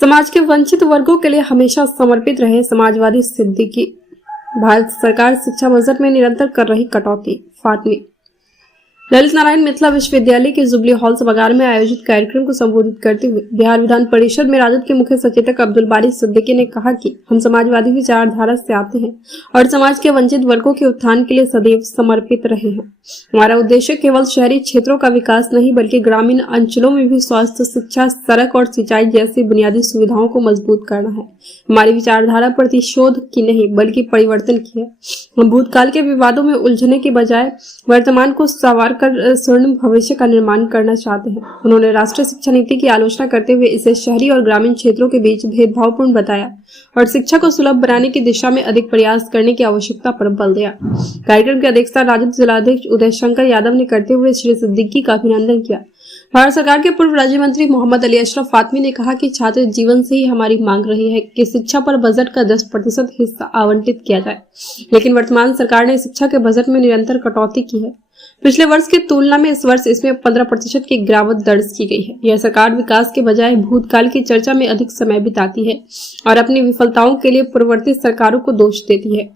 समाज के वंचित वर्गों के लिए हमेशा समर्पित रहे समाजवादी सिद्दीकी। भारत सरकार शिक्षा बजट में निरंतर कर रही कटौती। फातमी। ललित नारायण मिथिला विश्वविद्यालय के जुबली हॉल सभागार में आयोजित कार्यक्रम को संबोधित करते हुए बिहार विधान परिषद में राजद के मुख्य सचेतक अब्दुल बारी सिद्दीकी ने कहा कि हम समाजवादी विचारधारा से आते हैं और समाज के वंचित वर्गों के उत्थान के लिए सदैव समर्पित रहे हैं। हमारा उद्देश्य केवल शहरी क्षेत्रों का विकास नहीं बल्कि ग्रामीण अंचलों में भी स्वास्थ्य, शिक्षा, सड़क और सिंचाई जैसी बुनियादी सुविधाओं को मजबूत करना है। हमारी विचारधारा प्रतिशोध की नहीं बल्कि परिवर्तन की है। हम भूतकाल के विवादों में उलझने के बजाय वर्तमान को संवार कर स्वर्णिम भविष्य का निर्माण करना चाहते हैं। उन्होंने राष्ट्रीय शिक्षा नीति की आलोचना करते हुए इसे शहरी और ग्रामीण क्षेत्रों के बीच भेदभावपूर्ण बताया और शिक्षा को सुलभ बनाने की दिशा में अधिक प्रयास करने की आवश्यकता पर बल दिया। कार्यक्रम की अध्यक्षता राजद जिलाध्यक्ष उदय शंकर यादव ने करते हुए श्री सिद्दीकी का अभिनंदन किया। भारत सरकार के पूर्व राज्य मंत्री मोहम्मद अली अशरफ फातमी ने कहा कि छात्र जीवन से ही हमारी मांग रही है कि शिक्षा पर बजट का 10% हिस्सा आवंटित किया जाए, लेकिन वर्तमान सरकार ने शिक्षा के बजट में निरंतर कटौती की है। पिछले वर्ष की तुलना में इस वर्ष इसमें 15% की गिरावट दर्ज की गई है। यह सरकार विकास के बजाय भूतकाल की चर्चा में अधिक समय बिताती है और अपनी विफलताओं के लिए पूर्ववर्ती सरकारों को दोष देती है।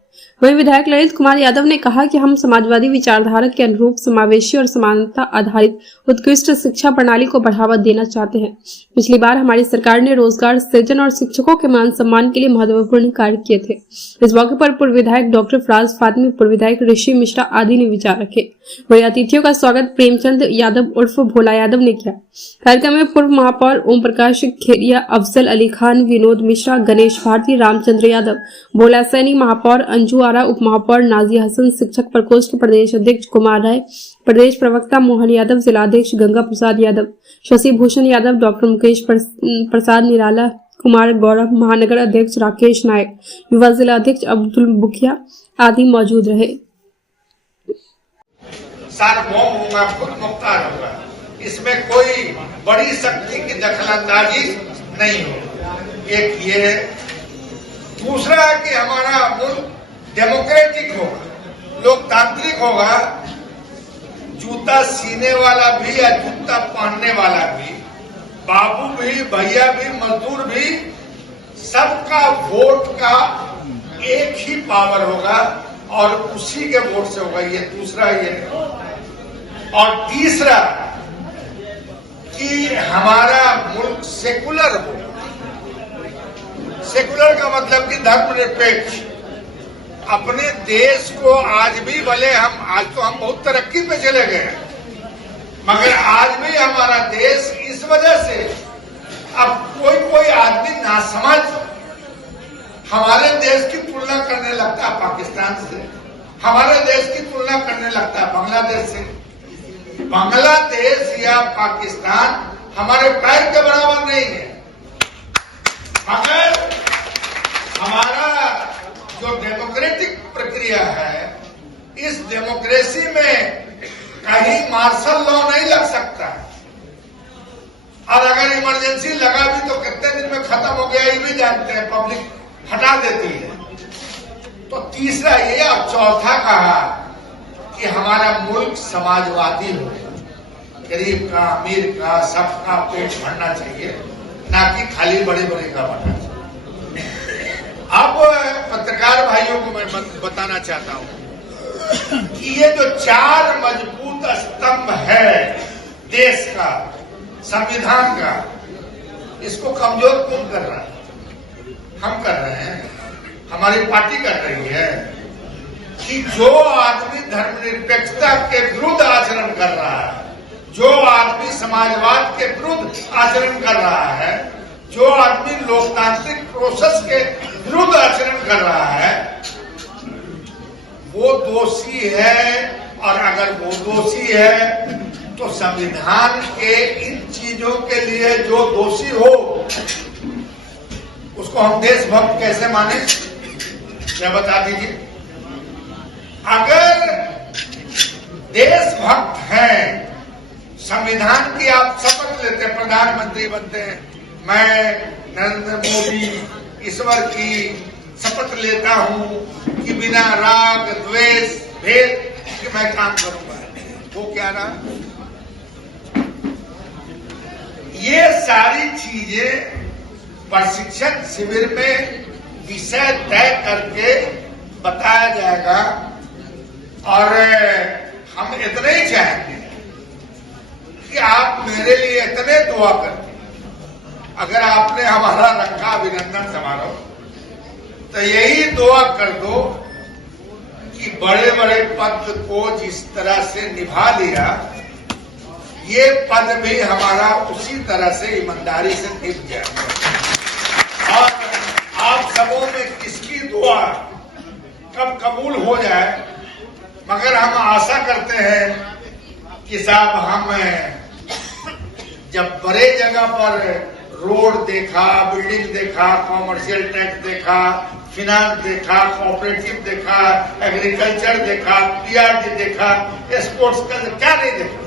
वहीं विधायक ललित कुमार यादव ने कहा कि हम समाजवादी विचारधारा के अनुरूप समावेशी और समानता आधारित उत्कृष्ट शिक्षा प्रणाली को बढ़ावा देना चाहते हैं। पिछली बार हमारी सरकार ने रोजगार सृजन और शिक्षकों के मान सम्मान के लिए महत्वपूर्ण कार्य किए थे। इस मौके पर पूर्व विधायक डॉक्टर फराज फातमी, पूर्व विधायक ऋषि मिश्रा आदि ने विचार रखे। वहीं अतिथियों का स्वागत प्रेमचंद यादव उर्फ भोला यादव ने किया। कार्यक्रम में पूर्व महापौर ओम प्रकाश खेरिया, अफजल अली खान, विनोद मिश्रा, गणेश भारती, रामचंद्र यादव, भोला सैनी, महापौर अंजू आरा, उप महापौर नाजिया हसन, शिक्षक प्रकोष्ठ के प्रदेश अध्यक्ष कुमार राय, प्रदेश प्रवक्ता मोहन यादव, जिलाध्यक्ष गंगा प्रसाद यादव, शशि भूषण यादव, डॉक्टर मुकेश प्रसाद निराला, कुमार गौरव, महानगर अध्यक्ष राकेश नायक, युवा जिला अध्यक्ष अब्दुल बुखिया आदि मौजूद रहे। सार्वभौम होगा, खुद मुख्तार होगा, इसमें कोई बड़ी शक्ति की दखलंदाजी नहीं होगी। एक ये, दूसरा है कि हमारा मुल्क डेमोक्रेटिक होगा, लोकतांत्रिक होगा। जूता सीने वाला भी या जूता पहनने वाला भी, बाबू भी, भैया भी, मजदूर भी, सबका वोट का एक ही पावर होगा और उसी के वोट से होगा। ये दूसरा ये। और तीसरा कि हमारा मुल्क सेकुलर हो। सेकुलर का मतलब कि धर्मनिरपेक्ष। अपने देश को आज भी, भले आज तो हम बहुत तरक्की पे चले गए, मगर आज भी हमारा देश इस वजह से अब कोई आदमी नासमझ हमारे देश की तुलना करने लगता है पाकिस्तान से, हमारे देश की तुलना करने लगता है बांग्लादेश से। बांग्लादेश या पाकिस्तान हमारे पैर के बराबर नहीं है, मगर हमारा जो डेमोक्रेटिक प्रक्रिया है, इस डेमोक्रेसी में कहीं मार्शल लॉ नहीं लग सकता, और अगर इमरजेंसी लगा भी तो कितने दिन में खत्म हो गया ये भी जानते हैं, पब्लिक हटा देती है। तो तीसरा ये, और चौथा कहा कि हमारा मुल्क समाजवादी हो, गरीब का, अमीर का, सबका पेट भरना चाहिए, ना कि खाली बड़े बड़े का भरना चाहिए। अब पत्रकार भाइयों को मैं बताना चाहता हूं कि ये जो 4 मजबूत स्तंभ है देश का, संविधान का, इसको कमजोर कौन कर रहा है? हम कर रहे हैं, हमारी पार्टी कर रही है। कि जो आदमी धर्मनिरपेक्षता के विरुद्ध आचरण कर रहा है, जो आदमी समाजवाद के विरुद्ध आचरण कर रहा है, जो आदमी लोकतांत्रिक प्रोसेस के विरुद्ध आचरण कर रहा है, वो दोषी है। और अगर वो दोषी है तो संविधान के इन चीजों के लिए जो दोषी हो उसको हम देशभक्त कैसे माने? क्या बता दीजिए। अगर देशभक्त हैं, संविधान की आप शपथ लेते हैं, प्रधानमंत्री बनते हैं, मैं नरेंद्र मोदी ईश्वर की शपथ लेता हूं कि बिना राग, द्वेष, भेद कि मैं काम करूंगा, वो क्या रहा? ये सारी चीजें प्रशिक्षण शिविर में विषय तय करके बताया जाएगा और हम इतने ही चाहेंगे कि आप मेरे लिए इतने दुआ करें। अगर आपने हमारा रखा अभिनंदन समारोह तो यही दुआ कर दो कि बड़े बड़े पद को जिस तरह से निभा लिया ये पद भी हमारा उसी तरह से ईमानदारी से निभ जाए। और आप सबों में किसकी दुआ कब कबूल हो जाए, मगर हम आशा करते हैं कि साहब हम जब बड़े जगह पर रोड देखा, बिल्डिंग देखा, कॉमर्शियल टैक्स देखा, फिनांस देखा, कोऑपरेटिव देखा, एग्रीकल्चर देखा, पीआरडी देखा, स्पोर्ट्स का क्या नहीं देखा,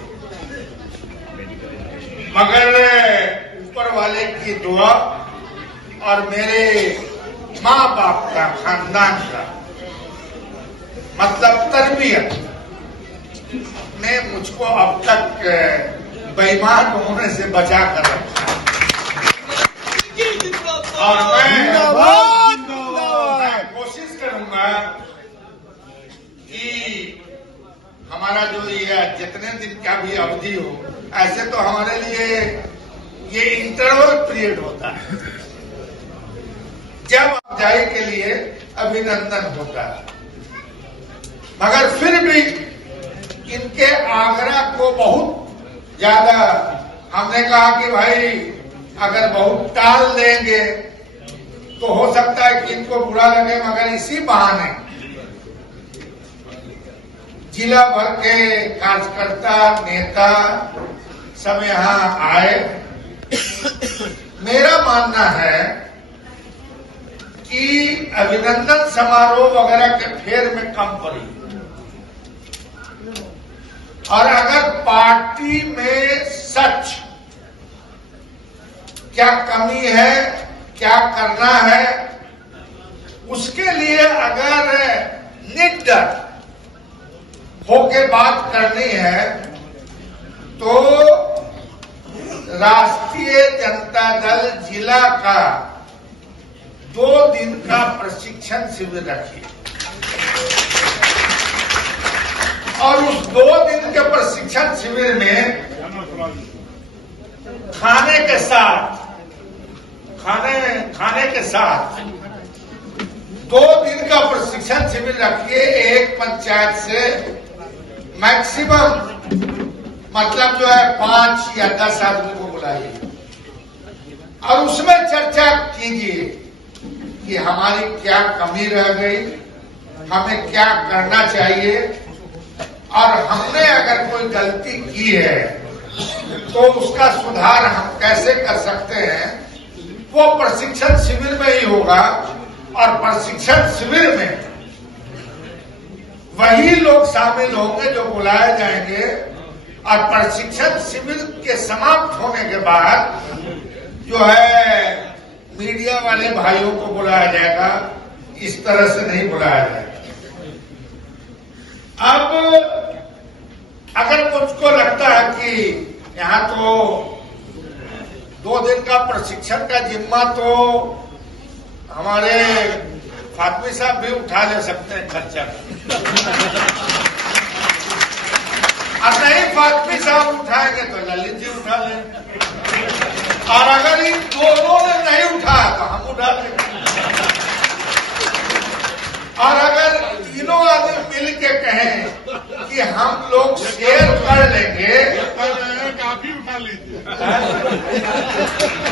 मगर ऊपर वाले की दुआ और मेरे माँ बाप का, खानदान का मतलब तरबियत ने मुझको अब तक बेईमान होने से बचा कर रखा और मैं कोशिश करूंगा कि हमारा जो ये जितने दिन का भी अवधि हो, ऐसे तो हमारे लिए ये इंटरवल पीरियड होता है जब अफजाई के लिए अभिनंदन होता है, मगर फिर भी इनके आग्रह को बहुत ज्यादा हमने कहा कि भाई अगर बहुत टाल देंगे तो हो सकता है कि इनको बुरा लगे, मगर इसी बहाने जिला भर के कार्यकर्ता नेता सब यहाँ आए। मेरा मानना है कि अभिनंदन समारोह वगैरह के फेर में कम पड़ी और अगर पार्टी में सच क्या कमी है, क्या करना है, उसके लिए अगर निडर होके बात करनी है तो राष्ट्रीय जनता दल जिला का 2 दिन का प्रशिक्षण शिविर रखिए और उस 2 दिन के प्रशिक्षण शिविर में खाने के साथ 2 दिन का प्रशिक्षण शिविर रखिए। एक पंचायत से मैक्सिमम मतलब जो है 5 या 10 आदमी को बुलाइए और उसमें चर्चा कीजिए कि हमारी क्या कमी रह गई, हमें क्या करना चाहिए और हमने अगर कोई गलती की है तो उसका सुधार हम कैसे कर सकते हैं। वो प्रशिक्षण शिविर में ही होगा और प्रशिक्षण शिविर में वही लोग शामिल होंगे जो बुलाए जाएंगे और प्रशिक्षण शिविर के समाप्त होने के बाद जो है मीडिया वाले भाइयों को बुलाया जाएगा, इस तरह से नहीं बुलाया जाएगा। अब अगर मुझको लगता है कि यहाँ तो 2 दिन का प्रशिक्षण का जिम्मा तो हमारे फातमी साहब भी उठा ले सकते हैं खर्चा और नहीं फातमी साहब उठाएंगे तो ललित जी उठा लेंगे और अगर इन दोनों ने नहीं उठाया तो हम उठा लेंगे और अगर तीनों आदमी मिल के कहें कि हम लोग शेयर कर लेंगे काफी उठा लीजिए,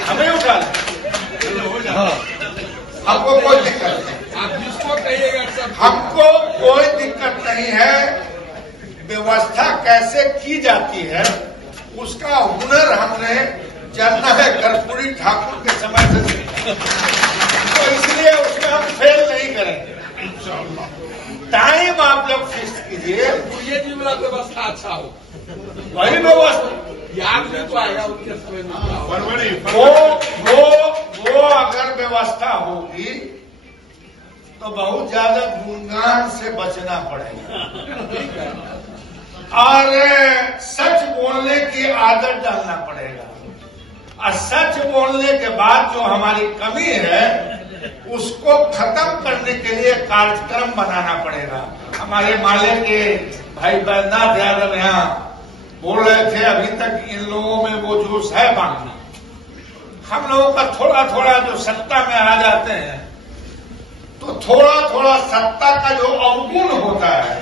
हमें उठा लेंगे, हमको कोई दिक्कत नहीं, आप जिसको कहिएगा सब हमको कोई दिक्कत नहीं है। व्यवस्था कैसे की जाती है उसका हुनर हमने जानना है कर्पूरी ठाकुर के समय से सीखा, तो इसलिए उसमें हम फेल नहीं करेंगे। टाइम आप लोग फिक्स कीजिए, ये जी वाला व्यवस्था अच्छा हो, वही व्यवस्था याद भी तो आएगा उनके समय में फरवरी वो अगर व्यवस्था होगी तो बहुत ज्यादा गुणगान से बचना पड़ेगा और सच बोलने की आदत डालना पड़ेगा। और सच बोलने के बाद जो हमारी कमी है उसको खत्म करने के लिए कार्यक्रम बनाना पड़ेगा। हमारे माले के भाई बैजनाथ यादव यहाँ बोल रहे थे, अभी तक इन लोगों में वो जोश है बाकी। हम लोगों का थोड़ा थोड़ा जो सत्ता में आ जाते हैं तो थोड़ा थोड़ा सत्ता का जो अवगुण होता है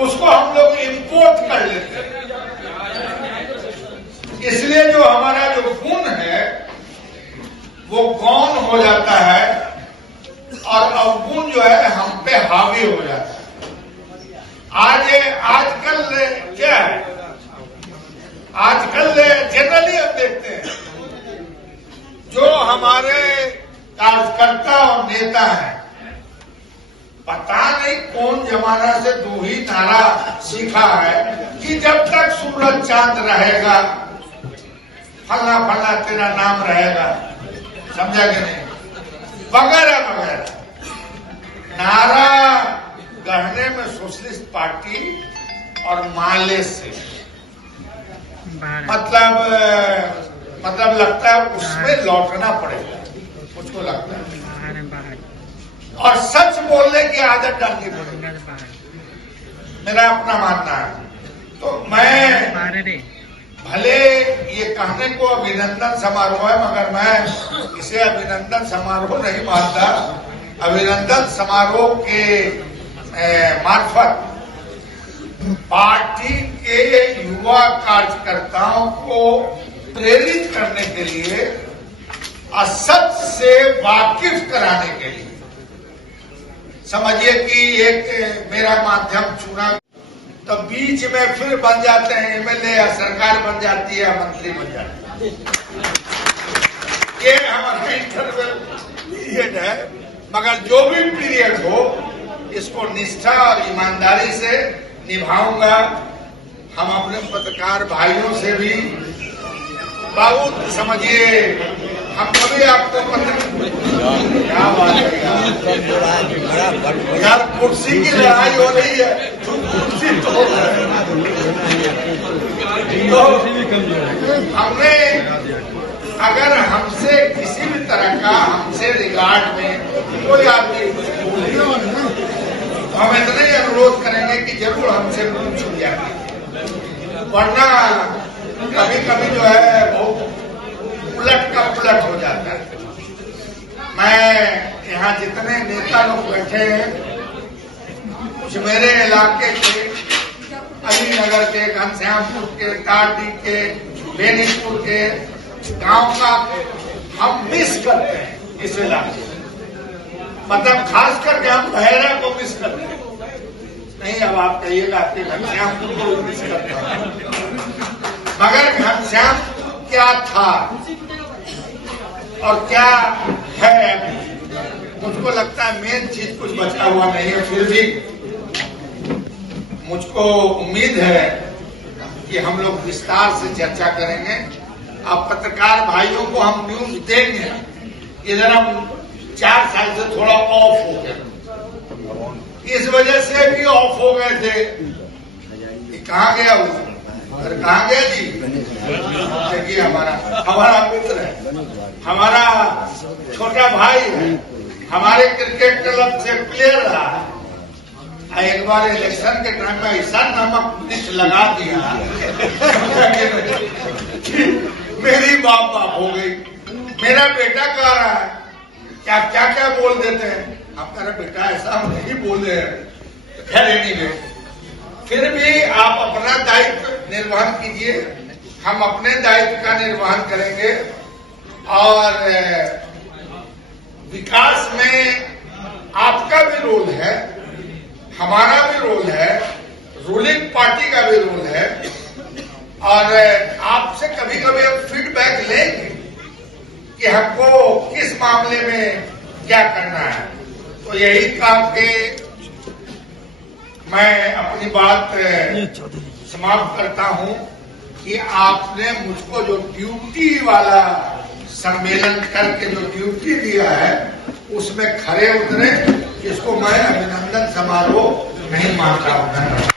उसको हम लोग इम्पोर्ट कर लेते हैं। इसलिए जो हमारा जो गुण है वो गौण हो जाता है और अवगुण जो है हम पे हावी हो जाता है। आजकल क्या है, आजकल जनरली हम देखते हैं जो हमारे कार्यकर्ता और नेता हैं, पता नहीं कौन जमाना से दो ही नारा सीखा है कि जब तक सूरज चांद रहेगा फला फला तेरा नाम रहेगा, समझा कि नहीं, वगैरह वगैरह नारा गढ़ने में सोशलिस्ट पार्टी और माले से मतलब लगता है उसमें लौटना पड़ेगा, मुझको लगता है। और सच बोलने की आदत डालनी पड़ेगी, मेरा अपना मानना है। तो मैं भले ये कहने को अभिनंदन समारोह है मगर मैं इसे अभिनंदन समारोह नहीं मानता। अभिनंदन समारोह के मार्फत पार्टी के युवा कार्यकर्ताओं को प्रेरित करने के लिए और सच से वाकिफ कराने के लिए, समझिए कि एक मेरा माध्यम चुना तो बीच में फिर बन जाते हैं एमएलए या सरकार बन जाती है, मंत्री बन जाती है। ये हमारा इंटरवल पीरियड है, मगर जो भी पीरियड हो इसको निष्ठा और ईमानदारी से निभाऊंगा। हम अपने पत्रकार भाइयों से भी बहुत समझिए, हम कभी आपको क्या बात है यार, कुर्सी की लड़ाई हो रही है, कुर्सी तो हमने अगर हमसे किसी भी तरह का हमसे रिगार्ड में कोई आदमी हम इतना ही अनुरोध करेंगे कि जरूर हमसे पूछ लिया, वरना कभी कभी जो है वो उलट का पुलट हो जाता है। मैं यहाँ जितने नेता लोग बैठे हैं, कुछ मेरे इलाके के, अलीनगर के, घनश्यामपुर के, तारडी के, बेनीपुर के गांव का हम मिस करते हैं इस इलाके, मतलब खास करके हम बहरा को मिस करते हैं। नहीं, अब आप कहिएगा कि घनश्यामपुर को मिस करते हैं, मगर घनश्यामपुर क्या था और क्या है मुझको लगता है मेन चीज कुछ बचा हुआ नहीं है। फिर भी मुझको उम्मीद है कि हम लोग विस्तार से चर्चा करेंगे। अब पत्रकार भाइयों को हम न्यूज देंगे, इधर हम 4 साल से थोड़ा ऑफ हो गए, इस वजह से भी ऑफ हो गए थे। कहाँ गया वो, कहाँ गया जी? देखिए हमारा मित्र है, हमारा छोटा भाई है, हमारे क्रिकेट क्लब से प्लेयर रहा है। एक बार इलेक्शन के टाइम में ऐसा नमक मिर्च लगा दिया मेरी बाप हो गई। मेरा बेटा कह रहा है क्या क्या क्या बोल देते हैं, आप कह रहे बेटा ऐसा हम नहीं बोले हैं। खैर एनीवे, फिर भी आप अपना दायित्व निर्वहन कीजिए, हम अपने दायित्व का निर्वहन करेंगे और विकास में आपका भी रोल है, हमारा भी रोल है, रूलिंग पार्टी का भी रोल है और आपसे कभी कभी हम फीडबैक लेंगे कि हमको किस मामले में क्या करना है। तो यही काम के मैं अपनी बात समाप्त करता हूं कि आपने मुझको जो ड्यूटी वाला सम्मेलन करके जो ड्यूटी दिया है उसमें खरे उतरे, इसको मैं अभिनंदन समारोह नहीं मानता हूं।